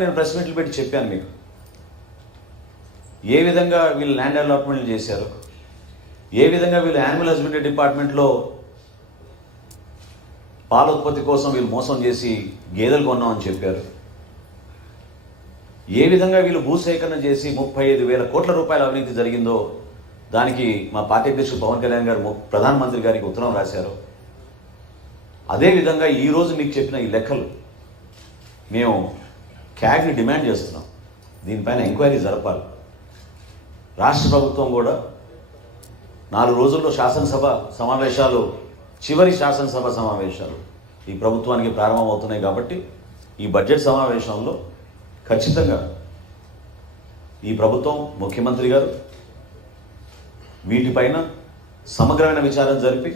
నేను ప్రెస్ మీట్లు పెట్టి చెప్పాను మీకు ఏ విధంగా వీళ్ళు ల్యాండ్ డెవలప్మెంట్లు చేశారు, ఏ విధంగా వీళ్ళు యానిమల్ హస్బెండరీ డిపార్ట్మెంట్లో పాల ఉత్పత్తి కోసం వీళ్ళు మోసం చేసి గేదెలు కొన్నామని చెప్పారు, ఏ విధంగా వీళ్ళు భూసేకరణ చేసి 35,000 కోట్ల రూపాయల అవినీతి జరిగిందో దానికి మా పార్టీ అధ్యక్షుడు పవన్ కళ్యాణ్ గారు ప్రధానమంత్రి గారికి ఉత్తరం రాశారు. అదేవిధంగా ఈరోజు మీకు చెప్పిన ఈ లెక్కలు మేము క్యాగ్ని డిమాండ్ చేస్తున్నాం. దీనిపైన ఎంక్వైరీ జరపాలి. రాష్ట్ర ప్రభుత్వం కూడా 4 రోజుల్లో శాసనసభ సమావేశాలు, చివరి శాసనసభ సమావేశాలు ఈ ప్రభుత్వానికి ప్రారంభమవుతున్నాయి కాబట్టి ఈ బడ్జెట్ సమావేశంలో ఖచ్చితంగా ఈ ప్రభుత్వం, ముఖ్యమంత్రి గారు వీటిపైన సమగ్రమైన విచారణ జరిపి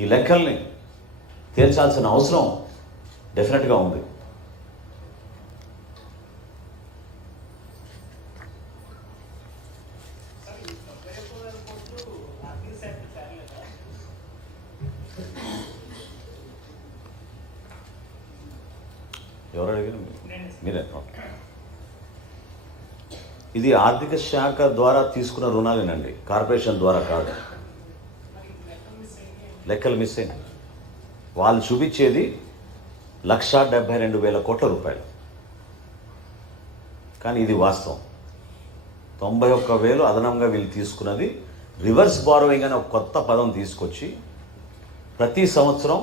ఈ లెక్కల్ని తేల్చాల్సిన అవసరం డెఫినెట్గా ఉంది. ఎవరు అడిగారు? మీరే. ఇది ఆర్థిక శాఖ ద్వారా తీసుకున్న రుణాలేనండి, కార్పొరేషన్ ద్వారా కాదు. లెక్కలు మిస్ అయినాయి. వాళ్ళు చూపించేది 1,72,000 కోట్ల రూపాయలు, కానీ ఇది వాస్తవం. 91,000 అదనంగా వీళ్ళు తీసుకున్నది రివర్స్ బారోయింగ్ అనే ఒక కొత్త పదం తీసుకొచ్చి ప్రతి సంవత్సరం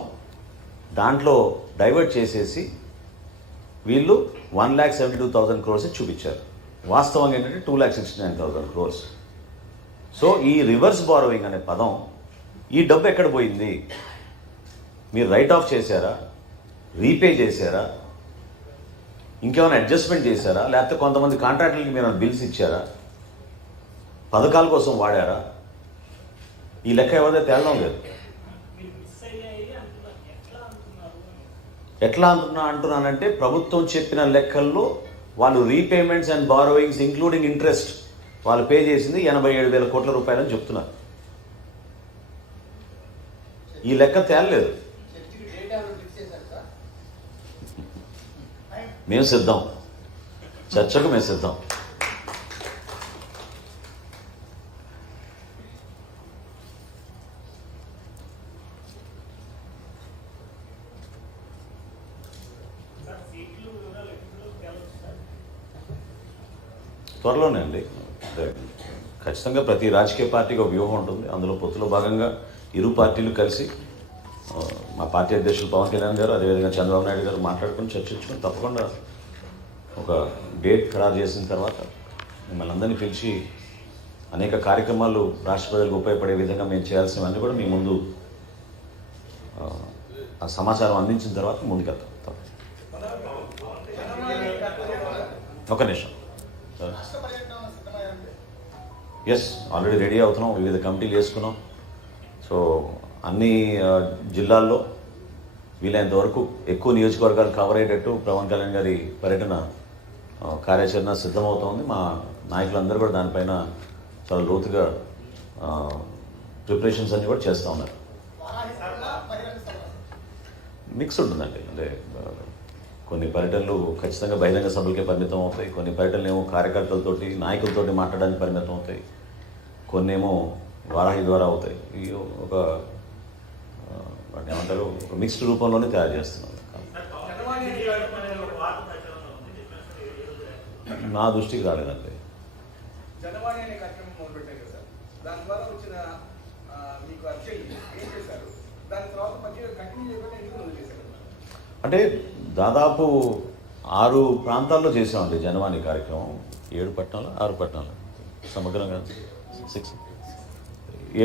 దాంట్లో డైవర్ట్ చేసేసి వీళ్ళు 1,72,000 crores చూపించారు. వాస్తవంగా ఏంటంటే 2,69,000 crores. సో ఈ రివర్స్ బారోయింగ్ అనే పదం, ఈ డబ్బు ఎక్కడ పోయింది? మీరు రైట్ ఆఫ్ చేశారా, రీపే చేశారా, ఇంకేమైనా అడ్జస్ట్మెంట్ చేశారా, లేకపోతే కొంతమంది కాంట్రాక్టర్లకి మీరు బిల్స్ ఇచ్చారా, పథకాల కోసం వాడారా? ఈ లెక్క ఎవరైతే తేలడం లేదు. ఎట్లా అంటున్నానంటే ప్రభుత్వం చెప్పిన లెక్కల్లో వాళ్ళు repayments and borrowings including interest వాళ్ళు పే చేసింది 87,000 కోట్ల రూపాయలని చెప్తున్నారు. ఈ లెక్క తేలలేదు. మేము సిద్ధం, చర్చకు మేము సిద్ధం. త్వరలోనే అండి. ఖచ్చితంగా ప్రతి రాజకీయ పార్టీకి ఒక వ్యూహం ఉంటుంది. అందులో పొత్తులో భాగంగా ఇరు పార్టీలు కలిసి మా పార్టీ అధ్యక్షులు పవన్ కళ్యాణ్ గారు, అదేవిధంగా చంద్రబాబు నాయుడు గారు మాట్లాడుకుని చర్చించుకొని తప్పకుండా ఒక డేట్ ఖరారు చేసిన తర్వాత మిమ్మల్ని అందరినీ పిలిచి అనేక కార్యక్రమాలు రాష్ట్ర ప్రజలకు ఉపయోగపడే విధంగా మేము చేయాల్సినవన్నీ కూడా మీ ముందు ఆ సమాచారం అందించిన తర్వాత ముందుకెళ్తాం. ఒక నిమిషం. ఎస్, ఆల్రెడీ రెడీ అవుతున్నాం. వివిధ కమిటీలు వేసుకున్నాం. సో అన్ని జిల్లాల్లో వీలైనంత వరకు ఎక్కువ నియోజకవర్గాలు కవర్ అయ్యేటట్టు పవన్ కళ్యాణ్ గారి పర్యటన కార్యాచరణ సిద్ధమవుతోంది. మా నాయకులందరూ కూడా దానిపైన చాలా లోతుగా ప్రిపరేషన్స్ అన్నీ కూడా చేస్తూ ఉన్నారు. మిక్స్ ఉంటుందండి. అంటే కొన్ని పర్యటనలు ఖచ్చితంగా బహిరంగ సభలకే పరిమితం అవుతాయి, కొన్ని పర్యటనలు ఏమో కార్యకర్తలతోటి, నాయకులతోటి మాట్లాడడానికి పరిమితం అవుతాయి, కొన్ని ఏమో వారాహి ద్వారా అవుతాయి. ఇవి ఒక ఏమంటారు, ఒక మిక్స్డ్ రూపంలోనే తయారు చేస్తున్నాం. నా దృష్టికి రాలేదండి. అంటే దాదాపు 6 ప్రాంతాల్లో చేసామండి జనవాణి కార్యక్రమం. 7 పట్టణాలు 6 పట్టణాలు సమగ్రంగా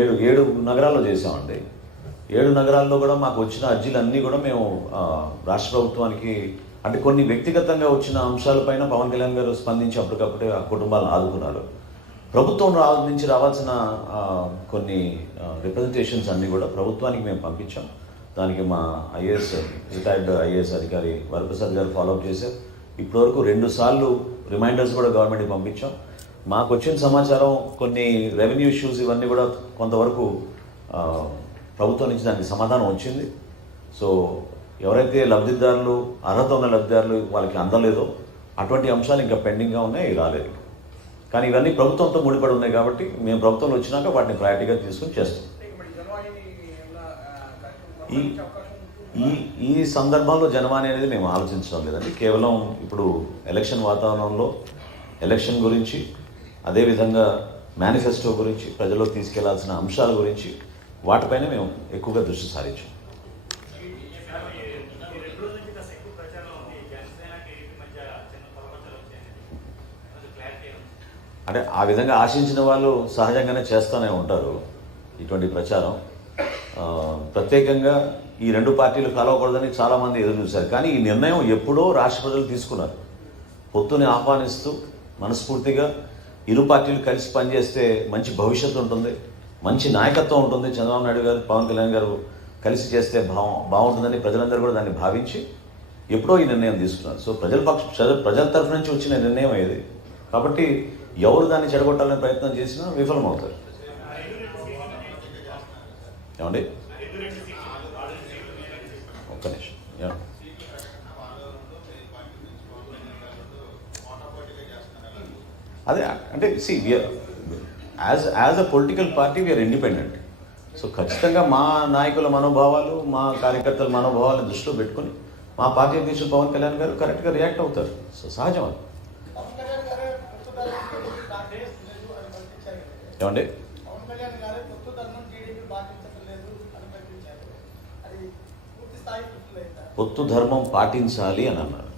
7 నగరాల్లో చేసామండి. 7 నగరాల్లో కూడా మాకు వచ్చిన అర్జీలన్నీ కూడా మేము రాష్ట్ర ప్రభుత్వానికి, అంటే కొన్ని వ్యక్తిగతంగా వచ్చిన అంశాలపైన పవన్ కళ్యాణ్ గారు స్పందించి అప్పటికప్పుడే ఆ కుటుంబాలను ఆదుకున్నారు. ప్రభుత్వం నుంచి రావాల్సిన కొన్ని రిప్రజెంటేషన్స్ అన్నీ కూడా ప్రభుత్వానికి మేము పంపించాం. దానికి మా రిటైర్డ్ ఐఏఎస్ అధికారి వరప్రసాద్ గారు ఫాలోఅప్ చేశారు. ఇప్పటివరకు 2 సార్లు రిమైండర్స్ కూడా గవర్నమెంట్కి పంపించాం. మాకు వచ్చిన సమాచారం కొన్ని రెవెన్యూ ఇష్యూస్ ఇవన్నీ కూడా కొంతవరకు ప్రభుత్వం నుంచి దానికి సమాధానం వచ్చింది. సో ఎవరైతే లబ్ధిదారులు అర్హత ఉన్న లబ్ధిదారులు వాళ్ళకి అందలేదో అటువంటి అంశాలు ఇంకా పెండింగ్గా ఉన్నాయి, అవి రాలేదు. కానీ ఇవన్నీ ప్రభుత్వంతో ముడిపడి ఉన్నాయి కాబట్టి మేము ప్రభుత్వంలో వచ్చినాక వాటిని ప్రయారిటీగా తీసుకుని చేస్తాం. ఈ ఈ ఈ సందర్భంలో జనవాణి అనేది మేము ఆలోచించడం లేదండి. కేవలం ఇప్పుడు ఎలక్షన్ వాతావరణంలో ఎలక్షన్ గురించి, అదేవిధంగా మేనిఫెస్టో గురించి, ప్రజల్లోకి తీసుకెళ్లాల్సిన అంశాల గురించి వాటిపైన మేము ఎక్కువగా దృష్టి సారించాం. అంటే ఆ విధంగా ఆశించిన వాళ్ళు సహజంగానే చేస్తూనే ఉంటారు ఇటువంటి ప్రచారం. ప్రత్యేకంగా ఈ రెండు పార్టీలు కలవకూడదని చాలామంది ఎదురు చూశారు. కానీ ఈ నిర్ణయం ఎప్పుడో రాష్ట్ర ప్రజలు తీసుకున్నారు. పొత్తుని ఆహ్వానిస్తూ మనస్ఫూర్తిగా ఇరు పార్టీలు కలిసి పనిచేస్తే మంచి భవిష్యత్తు ఉంటుంది, మంచి నాయకత్వం ఉంటుంది, చంద్రబాబు నాయుడు గారు, పవన్ కళ్యాణ్ గారు కలిసి చేస్తే బాగుంటుందని ప్రజలందరూ కూడా దాన్ని భావించి ఎప్పుడో ఈ నిర్ణయం తీసుకున్నారు. సో ప్రజల తరఫు నుంచి వచ్చిన నిర్ణయం ఇది. కాబట్టి ఎవరు దాన్ని చెడగొట్టాలని ప్రయత్నం చేసినా విఫలమవుతారు. ఏమండి, ఒక్క నిమిషం. అదే అంటే as a political party we are independent. So ఖచ్చితంగా మా నాయకుల మనోభావాలు, మా కార్యకర్తల మనోభావాలను దృష్టిలో పెట్టుకుని మా పార్టీ అధ్యక్షులు పవన్ కళ్యాణ్ గారు కరెక్ట్గా రియాక్ట్ అవుతారు. సో సహజం అది. ఏమండి, పొత్తు ధర్మం పాటించాలి అని అన్నారు.